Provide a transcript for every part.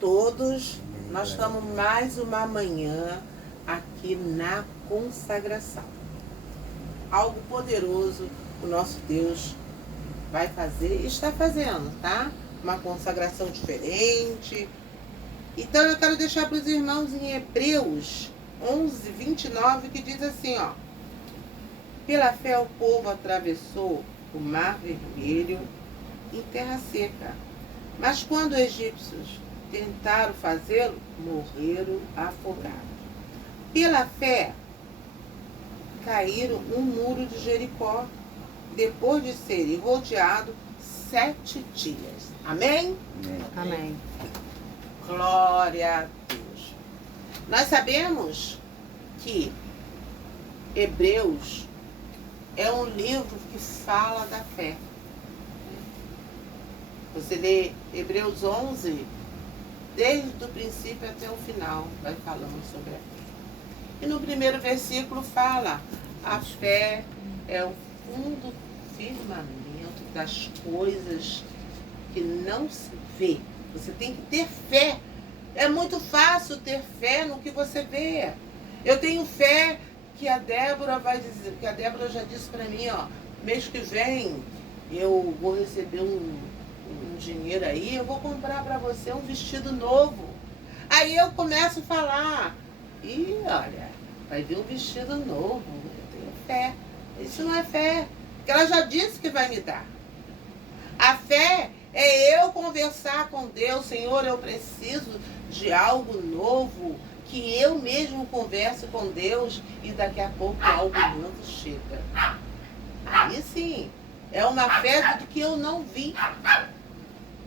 todos. Nós estamos mais uma manhã aqui na consagração. Algo poderoso o nosso Deus vai fazer e está fazendo, tá? Uma consagração diferente. Então eu quero deixar para os irmãos em Hebreus 11, 29, que diz assim, ó. Pela fé o povo atravessou o mar vermelho em terra seca. Mas quando os egípcios tentaram fazê-lo, morreram afogados. Pela fé, caíram um muro de Jericó, depois de serem rodeados 7 dias. Amém? Amém. Glória a Deus. Nós sabemos que Hebreus é um livro que fala da fé. Você lê Hebreus 11, desde o princípio até o final, vai falando sobre a fé. E no primeiro versículo fala, a fé é o fundo firmamento das coisas que não se vê. Você tem que ter fé. É muito fácil ter fé no que você vê. Eu tenho fé que a Débora vai dizer, que a Débora já disse para mim, ó, mês que vem eu vou receber um dinheiro aí, eu vou comprar para você um vestido novo. Aí eu começo a falar, e olha, vai vir um vestido novo, eu tenho fé. Isso não é fé, porque ela já disse que vai me dar. A fé é eu conversar com Deus, Senhor, eu preciso de algo novo, que eu mesmo converse com Deus e daqui a pouco algo novo chega. Aí sim, é uma fé do que eu não vi.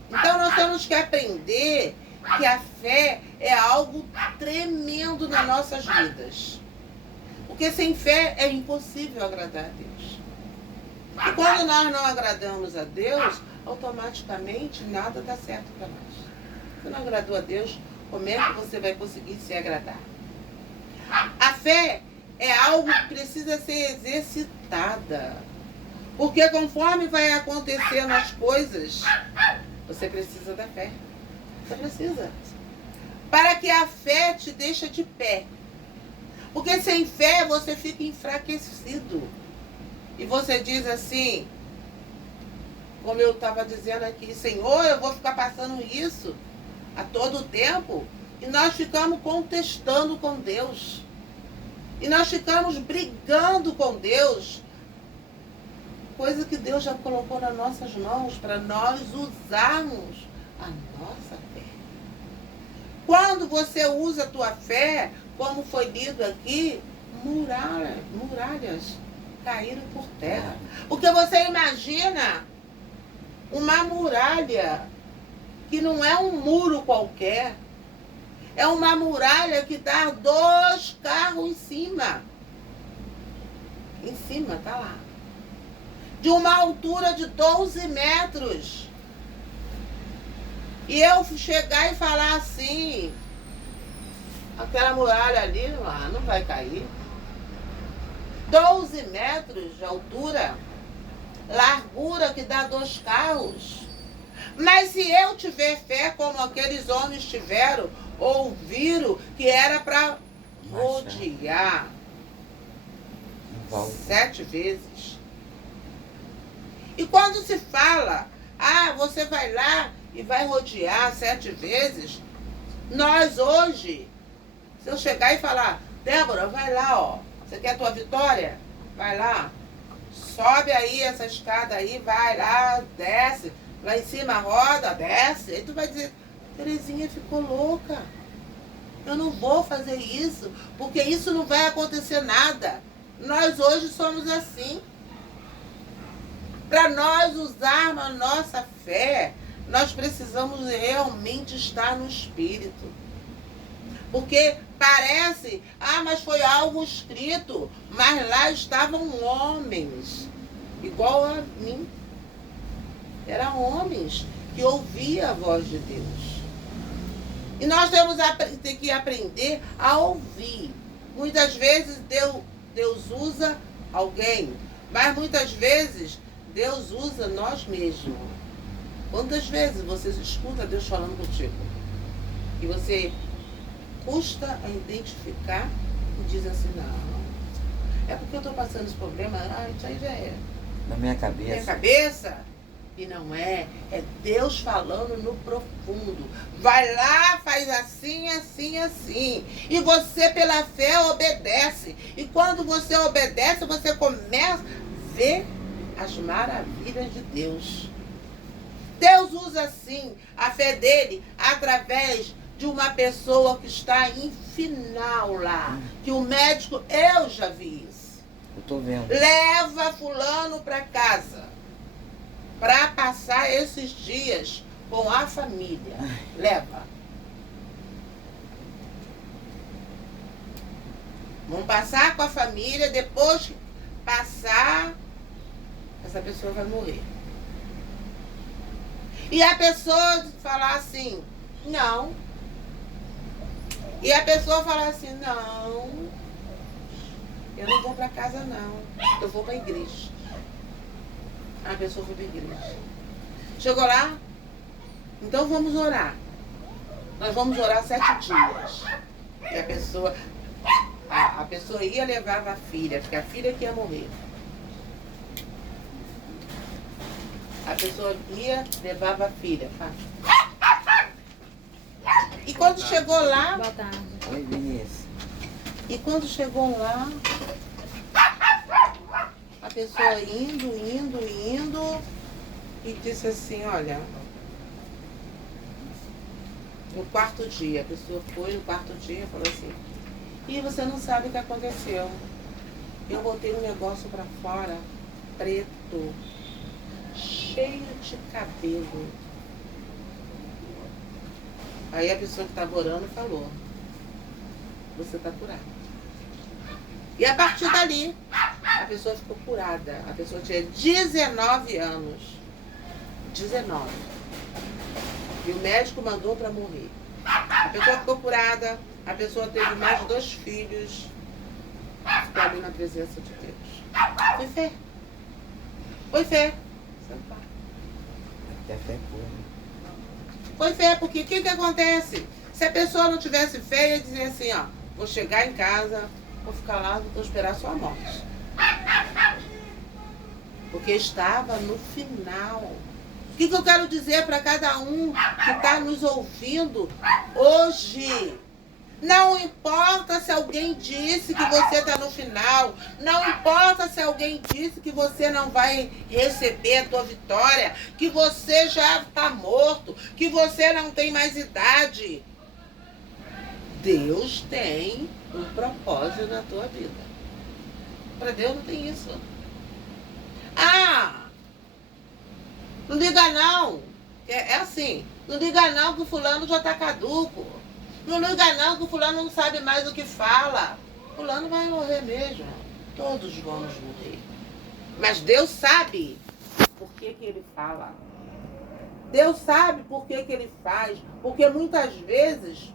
Então nós temos que aprender que a fé é algo tremendo nas nossas vidas. Porque sem fé é impossível agradar a Deus. E quando nós não agradamos a Deus, automaticamente nada dá certo para nós. Se não agradou a Deus, como é que você vai conseguir se agradar? A fé é algo que precisa ser exercitada. Porque conforme vai acontecendo as coisas, você precisa da fé. Você precisa. Para que a fé te deixe de pé. Porque sem fé você fica enfraquecido. E você diz assim, como eu estava dizendo aqui, Senhor, eu vou ficar passando isso a todo tempo. E nós ficamos contestando com Deus. E nós ficamos brigando com Deus. Coisa que Deus já colocou nas nossas mãos para nós usarmos a nossa fé. Quando você usa a tua fé, como foi lido aqui, muralhas caíram por terra. Porque você imagina uma muralha que não é um muro qualquer. É uma muralha que dá 2 carros em cima. Em cima, tá lá. De uma altura de 12 metros. E eu chegar e falar assim, aquela muralha ali não vai cair. 12 metros de altura, largura que dá 2 carros. Mas se eu tiver fé como aqueles homens tiveram, ouviram que era para rodear 7 vezes. E quando se fala, você vai lá e vai rodear 7 vezes, nós hoje, se eu chegar e falar, Débora, vai lá, ó, você quer a tua vitória? Vai lá, sobe aí essa escada aí, vai lá, desce, lá em cima roda, desce, aí tu vai dizer, Terezinha ficou louca, eu não vou fazer isso, porque isso não vai acontecer nada. Nós hoje somos assim. Para nós usarmos a nossa fé, nós precisamos realmente estar no Espírito. Porque parece, mas foi algo escrito, mas lá estavam homens, igual a mim. Eram homens que ouviam a voz de Deus. E nós temos que aprender a ouvir. Muitas vezes Deus usa alguém, mas muitas vezes Deus usa nós mesmos. Quantas vezes você escuta Deus falando contigo? que você custa a identificar e diz assim, não, é porque eu estou passando esse problema, isso aí já é na minha cabeça. Minha cabeça. E não é Deus falando no profundo. Vai lá, faz assim, assim, assim. E você, pela fé, obedece. E quando você obedece, você começa a ver as maravilhas de Deus. Deus usa, sim, a fé dele através de uma pessoa que está em final lá. Que o médico, eu já vi isso. Eu tô vendo. Leva fulano para casa para passar esses dias com a família. Leva. Vamos passar com a família, depois que passar, essa pessoa vai morrer. E a pessoa falar assim, não. E a pessoa falar assim, não, eu não vou para casa não, eu vou para a igreja. A pessoa foi para a igreja. Chegou lá, então vamos orar. Nós vamos orar 7 dias. E a pessoa ia levar a filha, porque a filha que ia morrer. A pessoa ia, levava a filha. E quando chegou lá... Boa tarde. Oi, Vinícius. E quando chegou lá, a pessoa indo, e disse assim, olha, no 4º dia, a pessoa foi no 4º dia e falou assim, e você não sabe o que aconteceu. Eu botei um negócio pra fora, preto, cheio de cabelo. Aí a pessoa que estava orando falou, você está curada. E a partir dali, a pessoa ficou curada. A pessoa tinha 19 anos. 19. E o médico mandou para morrer. A pessoa ficou curada. A pessoa teve mais 2 filhos. Ficou ali na presença de Deus. Foi fé. Foi fé. Até fé pura. Foi fé, porque o que acontece? Se a pessoa não tivesse fé, ia dizer assim, ó, vou chegar em casa, vou ficar lá, vou esperar a sua morte. Porque estava no final. O que eu quero dizer para cada um que está nos ouvindo hoje? Não importa se alguém disse que você está no final. Não importa se alguém disse que você não vai receber a tua vitória. Que você já está morto. Que você não tem mais idade. Deus tem um propósito na tua vida. Para Deus não tem isso. Ah! Não liga não. É assim. Não liga não que o fulano já está caduco. Não liga não que o fulano não sabe mais o que fala. Fulano vai morrer mesmo. Todos vamos morrer. Mas Deus sabe por que ele fala. Deus sabe por que ele faz. Porque muitas vezes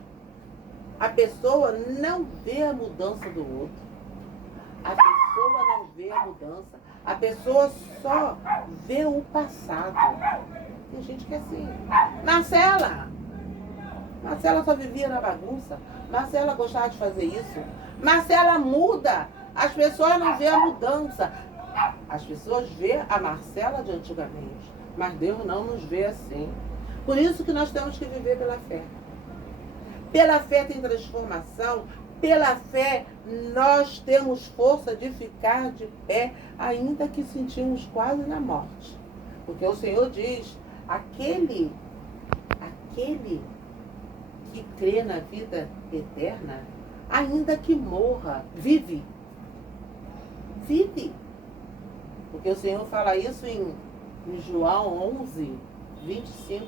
a pessoa não vê a mudança do outro. A pessoa não vê a mudança. A pessoa só vê o passado. Tem gente que é assim. Marcela só vivia na bagunça. Marcela gostava de fazer isso. Marcela muda. As pessoas não vê a mudança. As pessoas vê a Marcela de antigamente. Mas Deus não nos vê assim. Por isso que nós temos que viver pela fé. Pela fé tem transformação. Pela fé nós temos força de ficar de pé, ainda que sentimos quase na morte. Porque o Senhor diz, aquele que crê na vida eterna, ainda que morra, vive. Vive. Porque o Senhor fala isso em João 11, 25.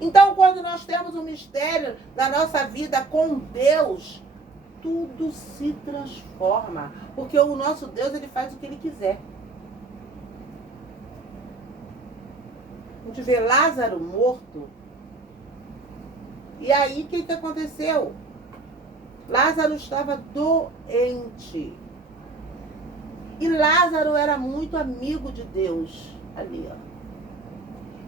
Então, quando nós temos um mistério da nossa vida com Deus, tudo se transforma. Porque o nosso Deus, ele faz o que ele quiser. A gente vê Lázaro morto. E aí, o que aconteceu? Lázaro estava doente. E Lázaro era muito amigo de Deus. Ali, ó.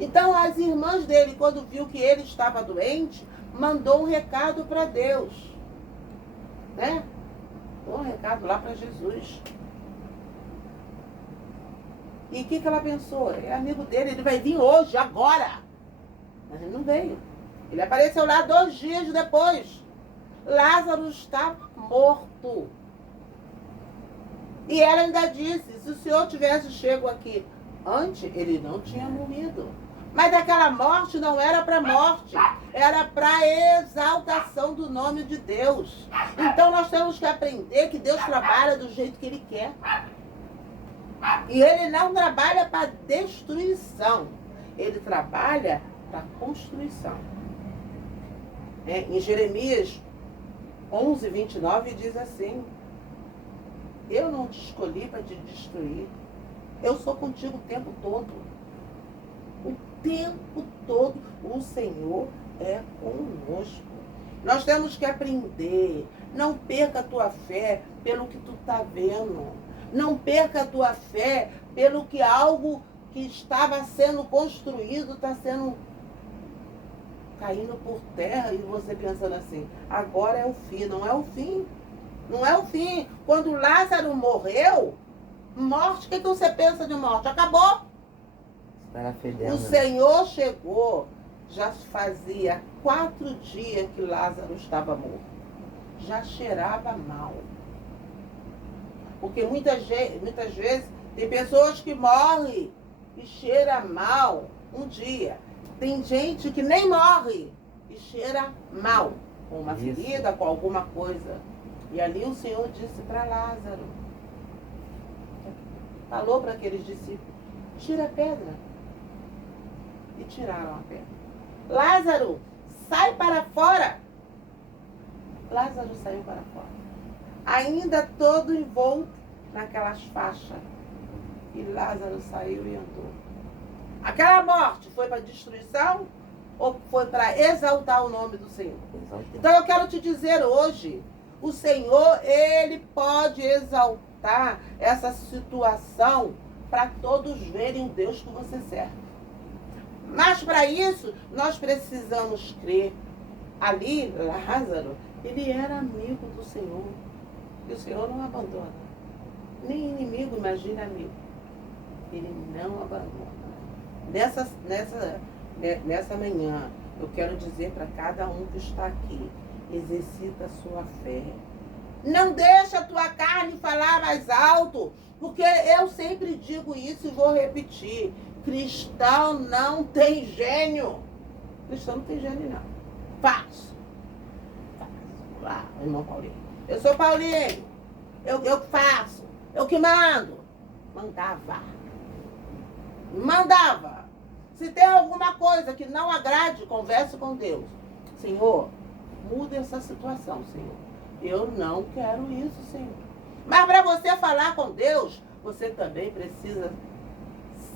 Então, as irmãs dele, quando viu que ele estava doente, mandou um recado para Deus, né? Mandou um recado lá para Jesus. E o que ela pensou? É amigo dele, ele vai vir hoje, agora. Mas ele não veio. Ele apareceu lá 2 dias depois. Lázaro está morto. E ela ainda disse, se o Senhor tivesse chego aqui antes, ele não tinha morrido. Mas aquela morte não era para morte, era para exaltação do nome de Deus. Então nós temos que aprender que Deus trabalha do jeito que Ele quer. E Ele não trabalha para destruição, Ele trabalha para construção. Em Jeremias 11, 29 diz assim: eu não te escolhi para te destruir, eu sou contigo o tempo todo. O tempo todo o Senhor é conosco. Nós temos que aprender. Não perca a tua fé pelo que tu está vendo. Não perca a tua fé pelo que algo que estava sendo construído está sendo caindo por terra e você pensando assim, agora é o fim. Não é o fim. Não é o fim. Quando Lázaro morreu, morte, o que você pensa de morte? Acabou. O Senhor chegou, já fazia 4 dias que Lázaro estava morto. Já cheirava mal. Porque muitas vezes tem pessoas que morrem e cheiram mal um dia. Tem gente que nem morre e cheira mal, com uma ferida, com alguma coisa. E ali o Senhor disse para Lázaro, falou para aqueles discípulos, tira a pedra. E tiraram a pedra. Lázaro, sai para fora. Lázaro saiu para fora. Ainda todo envolto naquelas faixas. E Lázaro saiu e andou. Aquela morte foi para destruição ou foi para exaltar o nome do Senhor? Então eu quero te dizer hoje, o Senhor, Ele pode exaltar essa situação para todos verem o Deus que você serve. Mas para isso, nós precisamos crer. Ali, Lázaro, ele era amigo do Senhor. E o Senhor não abandona. Nem inimigo, imagina amigo. Ele não abandona. Nessa manhã, eu quero dizer para cada um que está aqui, exercita a sua fé. Não deixa a tua carne falar mais alto, porque eu sempre digo isso e vou repetir. Cristão não tem gênio. Cristão não tem gênio, não. Faço. Lá, irmão Paulinho. Eu sou Paulinho. Eu faço. Eu que mando. Mandava. Se tem alguma coisa que não agrade, converse com Deus. Senhor, muda essa situação, Senhor. Eu não quero isso, Senhor. Mas para você falar com Deus, você também precisa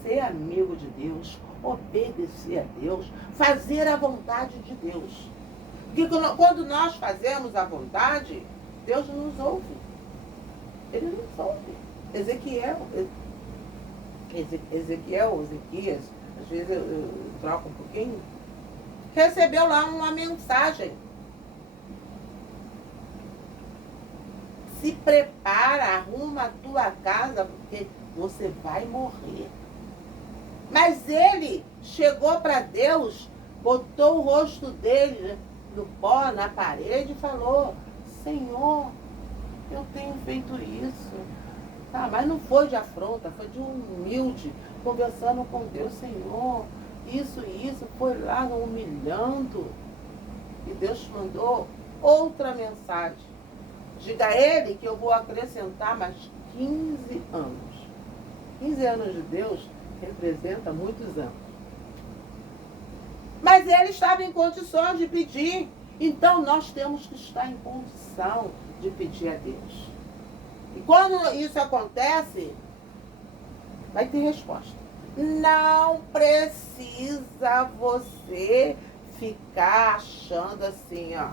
ser amigo de Deus, obedecer a Deus, fazer a vontade de Deus. Porque quando nós fazemos a vontade, Deus nos ouve. Ele nos ouve. Ezequias, às vezes eu troco um pouquinho, recebeu lá uma mensagem. Se prepara, arruma a tua casa, porque você vai morrer. Mas ele chegou para Deus, botou o rosto dele no pó, na parede e falou, Senhor, eu tenho feito isso. Tá, mas não foi de afronta, foi de humilde, conversando com Deus, Senhor, isso, foi lá humilhando. E Deus mandou outra mensagem. Diga a ele que eu vou acrescentar mais 15 anos. 15 anos de Deus representa muitos anos. Mas ele estava em condições de pedir. Então nós temos que estar em condição de pedir a Deus. E quando isso acontece, vai ter resposta. Não precisa você ficar achando assim, ó.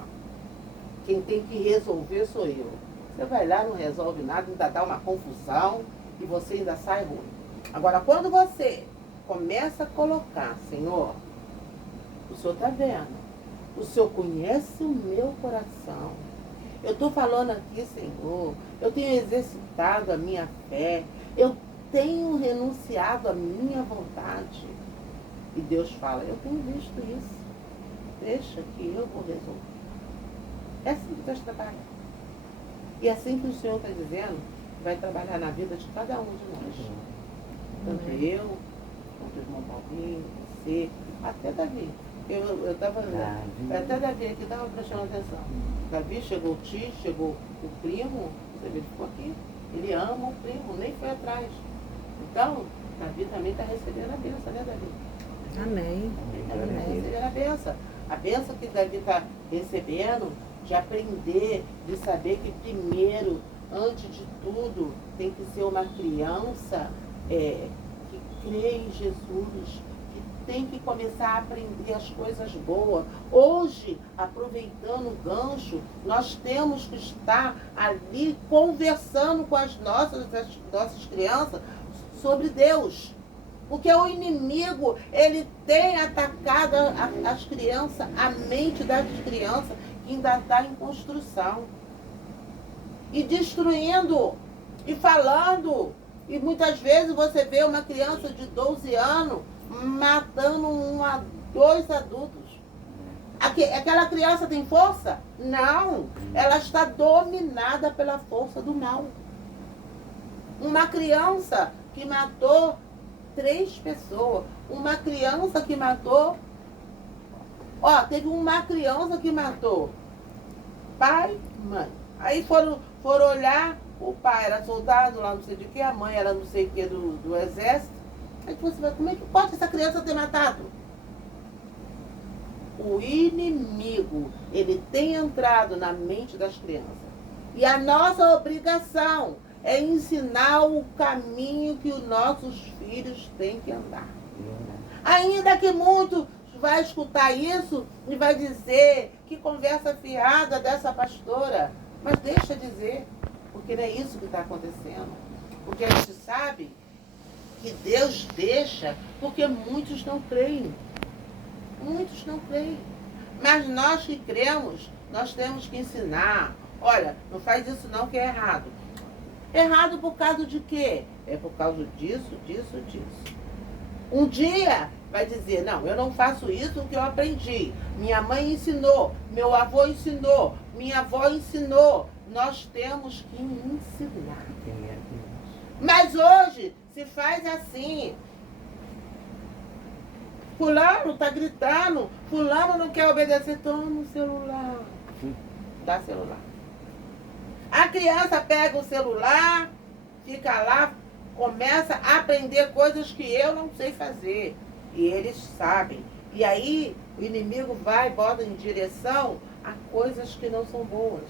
Quem tem que resolver sou eu. Você vai lá, não resolve nada, ainda dá uma confusão e você ainda sai ruim. Agora, quando você começa a colocar, Senhor, o Senhor está vendo, O Senhor conhece o meu coração. Eu estou falando aqui, Senhor, eu tenho exercitado a minha fé, eu tenho renunciado à minha vontade. E Deus fala, eu tenho visto isso, deixa que eu vou resolver. É assim que Deus trabalha. E é assim que o Senhor está dizendo, vai trabalhar na vida de cada um de nós. Tanto eu, quanto o irmão Paulinho, você, até Davi. Eu estava até Davi aqui estava prestando atenção. Davi chegou o tio, chegou o primo, você vê, ele ficou aqui. Ele ama o primo, nem foi atrás. Então, Davi também está recebendo a bênção, né, Davi? Amém. Ele também está recebendo a bênção. A bênção que Davi está recebendo de aprender, de saber que primeiro, antes de tudo, tem que ser uma criança que crê em Jesus, tem que começar a aprender as coisas boas. Hoje, aproveitando o gancho, nós temos que estar ali conversando com as nossas crianças sobre Deus. Porque o inimigo, ele tem atacado as crianças, a mente das crianças, que ainda está em construção. E destruindo, e falando. E muitas vezes você vê uma criança de 12 anos matando 2 adultos. Aquela criança tem força? Não. Ela está dominada pela força do mal. Uma criança que matou 3 pessoas. Uma criança que matou... teve uma criança que matou pai, mãe. Aí foram olhar, o pai era soldado lá não sei de que, a mãe era não sei o que do exército. Aí você vai, como é que pode essa criança ter matado? O inimigo, ele tem entrado na mente das crianças. E a nossa obrigação é ensinar o caminho que os nossos filhos têm que andar. Ainda que muitos vai escutar isso e vai dizer que conversa fiada dessa pastora. Mas deixa dizer, porque não é isso que está acontecendo. Porque a gente sabe que Deus deixa porque muitos não creem. Muitos não creem. Mas nós que cremos, nós temos que ensinar. Olha, não faz isso não que é errado. Errado por causa de quê? É por causa disso, disso, disso. Um dia vai dizer, não, eu não faço isso que eu aprendi. Minha mãe ensinou, meu avô ensinou, minha avó ensinou. Nós temos que ensinar. Mas hoje se faz assim. Fulano está gritando, fulano não quer obedecer, toma o celular. Dá celular. A criança pega o celular, fica lá, começa a aprender coisas que eu não sei fazer. E eles sabem. E aí o inimigo vai e bota em direção a coisas que não são boas.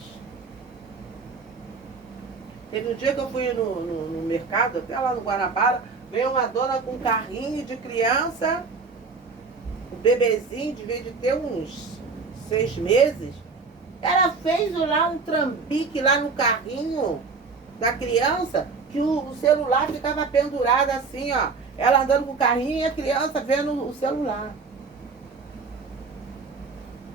Teve um dia que eu fui no mercado, até lá no Guanabara, veio uma dona com um carrinho de criança, o bebezinho, de vez de ter uns 6 meses, ela fez lá um trambique lá no carrinho da criança, que o celular ficava pendurado assim, ó. Ela andando com o carrinho e a criança vendo o celular.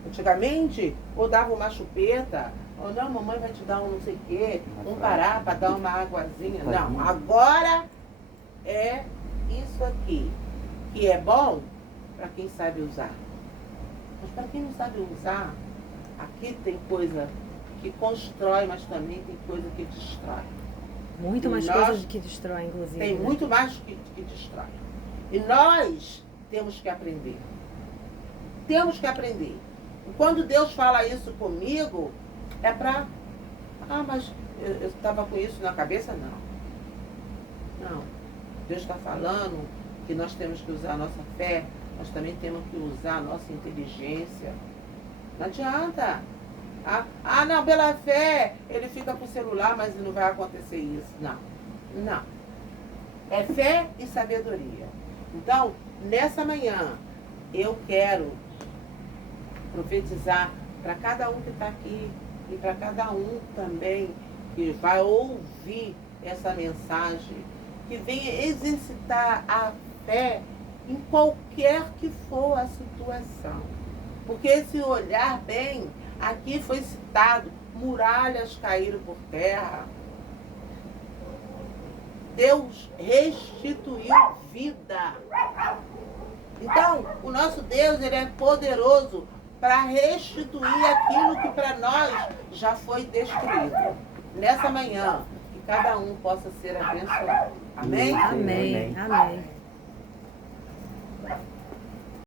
Antigamente, ou dava uma chupeta, ou não, mamãe vai te dar um não sei o quê, vamos parar para dar uma águazinha. Não, agora é isso aqui, que é bom para quem sabe usar. Mas para quem não sabe usar, aqui tem coisa que constrói, mas também tem coisa que destrói. Muito mais coisas que destrói, inclusive. Tem muito mais que destrói. E nós temos que aprender. Temos que aprender. E quando Deus fala isso comigo, é para... mas eu estava com isso na cabeça? Não. Não. Deus está falando que nós temos que usar a nossa fé, nós também temos que usar a nossa inteligência. Não adianta. Não, pela fé, ele fica com o celular, mas não vai acontecer isso. Não. Não. É fé e sabedoria. Então, nessa manhã, eu quero profetizar para cada um que está aqui e para cada um também que vai ouvir essa mensagem, que venha exercitar a fé em qualquer que for a situação. Porque se olhar bem, aqui foi citado, muralhas caíram por terra. Deus restituiu vida. Então, o nosso Deus, ele é poderoso para restituir aquilo que para nós já foi destruído. Nessa manhã, que cada um possa ser abençoado. Amém? Amém. Amém.